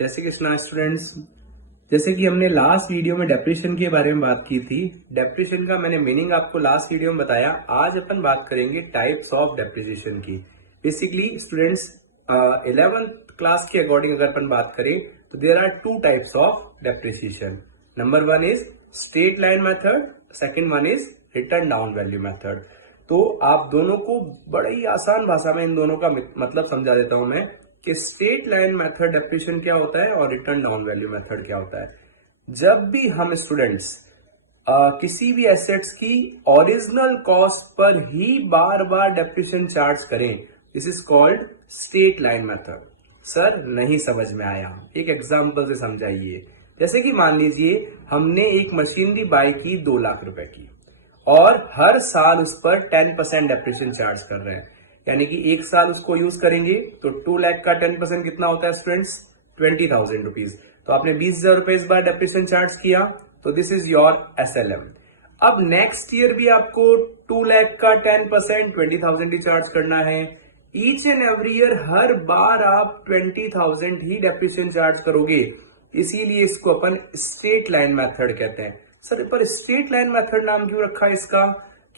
जैसे कि स्टूडेंट्स, जैसे कि हमने लास्ट वीडियो में डेप्रिसिएशन के बारे में बात की थी। डेप्रिसिएशन का मैंने मीनिंग आपको लास्ट वीडियो में बताया। आज अपन बात करेंगे टाइप्स ऑफ डेप्रिसिएशन की। बेसिकली स्टूडेंट्स, 11th क्लास के अकॉर्डिंग अगर अपन बात करें तो there are two types of depreciation. Number one is straight line method, second one is written down value method. तो आप दोनों को बड़ी ही आसान भाषा में इन दोनों का मतलब समझा देता हूं मैं कि स्ट्रेट लाइन मेथड डेप्रिसिएशन क्या होता है और रिटर्न डाउन वैल्यू मेथड क्या होता है। जब भी हम स्टूडेंट्स किसी भी एसेट्स की ओरिजिनल कॉस्ट पर ही बार बार डेप्रिसिएशन चार्ज करें, this is called straight line method. Sir नहीं समझ में आया, एक एग्जांपल से समझाइए। जैसे कि मान लीजिए हमने एक मशीनरी बाय की 2 लाख रुपए की और हर साल उस पर 10% डेप्रिसिएशन चार्ज कर रहे हैं, यानी कि एक साल उसको यूज करेंगे तो 2 लाख का 10% कितना होता है स्टूडेंट्स? 20,000 रुपीज। तो आपने 20,000 रुपए इस बार डेप्रिसिएशन चार्ज किया, तो दिस इज योर SLM। अब नेक्स्ट ईयर भी आपको 2 लाख का 10% 20,000 ही चार्ज करना है। ईच एंड एवरी ईयर हर बार आप 20,000 ही डेप्रिसिएशन चार्ज करोगे, इसीलिए इसको अपन स्ट्रेट लाइन मेथड कहते हैं। सर पर स्ट्रेट लाइन मेथड नाम क्यों रखा है इसका?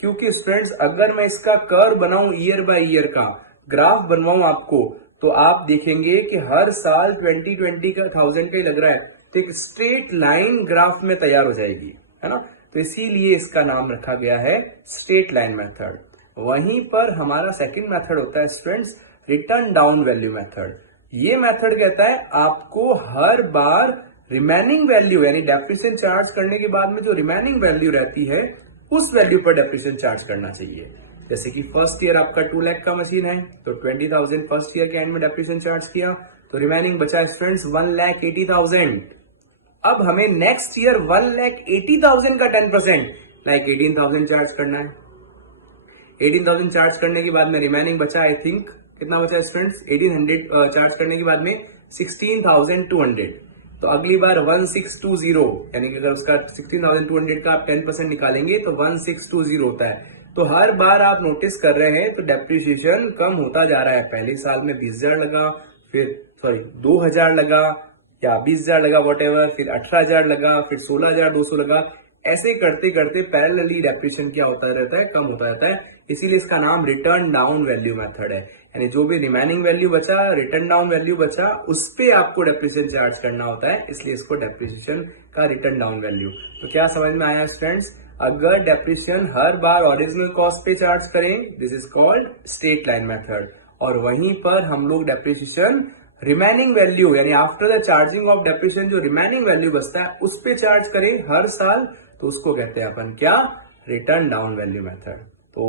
क्योंकि स्टूडेंट्स अगर मैं इसका कर्व बनाऊं, ईयर बाय ईयर का ग्राफ बनवाऊं आपको, तो आप देखेंगे कि हर साल 2020 का 1000 का ही लग रहा है, तो एक स्ट्रेट लाइन ग्राफ में तैयार हो जाएगी, है ना। तो इसीलिए इसका नाम रखा गया है स्ट्रेट लाइन मेथड। वहीं पर हमारा सेकंड मेथड होता है students return down value method. ये मेथड कहता है आपको हर बार रिमेनिंग वैल्यू यानी डेप्रिसिएशन चार्ज करने के बाद में जो रिमेनिंग वैल्यू रहती है उस वैल्यू पर डेप्रिसिएशन चार्ज करना चाहिए। जैसे कि फर्स्ट ईयर आपका 2 लाख का मशीन है तो 20,000 फर्स्ट ईयर के एंड में डेप्रिसिएशन चार्ज किया, तो रिमेनिंग बचा स्टूडेंट्स 1,80,000। अब हमें नेक्स्ट ईयर 1,80,000 का 10% लाइक 18,000 चार्ज करना है। 18,000 चार्ज करने के बाद में रिमेनिंग बचा, आई थिंक कितना बचा स्टूडेंट्स? 1800 चार्ज करने के बाद में 16,200। तो अगली बार 1620, यानी कि अगर उसका 16,200 का आप 10% निकालेंगे तो 1620 होता है। तो हर बार आप नोटिस कर रहे हैं तो डेप्रिसिएशन कम होता जा रहा है। पहले साल में 20,000 लगा, फिर 2,000 लगा या 20,000 लगा वॉटेवर, फिर 18,000 लगा, फिर 16,200 लगा। ऐसे करते करते पैरेलली डेप्रिसिएशन क्या होता रहता है? कम होता रहता है। इसीलिए इसका नाम रिटर्न डाउन वैल्यू मेथड है। यानी जो भी रिमेनिंग वैल्यू बचा, रिटर्न डाउन वैल्यू बचा, उस पे आपको डेप्रिसिएशन चार्ज करना होता है, इसलिए इसको डेप्रिसिएशन का रिटर्न डाउन वैल्यू। तो क्या समझ में आया स्टूडेंट्स? अगर डेप्रिसिएशन हर बार ओरिजिनल कॉस्ट पे चार्ज करें, this is called straight line method. और वहीं पर हम लोग डेप्रिसिएशन रिमेनिंग वैल्यू यानी after the charging of depreciation जो रिमेनिंग वैल्यू बचता है उस पे चार्ज करें हर साल, तो उसको कहते हैं अपन क्या? Return down value method. तो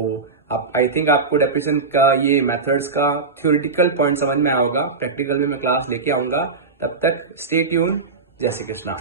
आप आई थिंक आपको डेप्रिसिएशन का ये मेथड्स का थ्योरेटिकल पॉइंट समझ में आया होगा। प्रैक्टिकल में मैं क्लास लेके आऊंगा। तब तक स्टे ट्यून। जय श्री कृष्णा।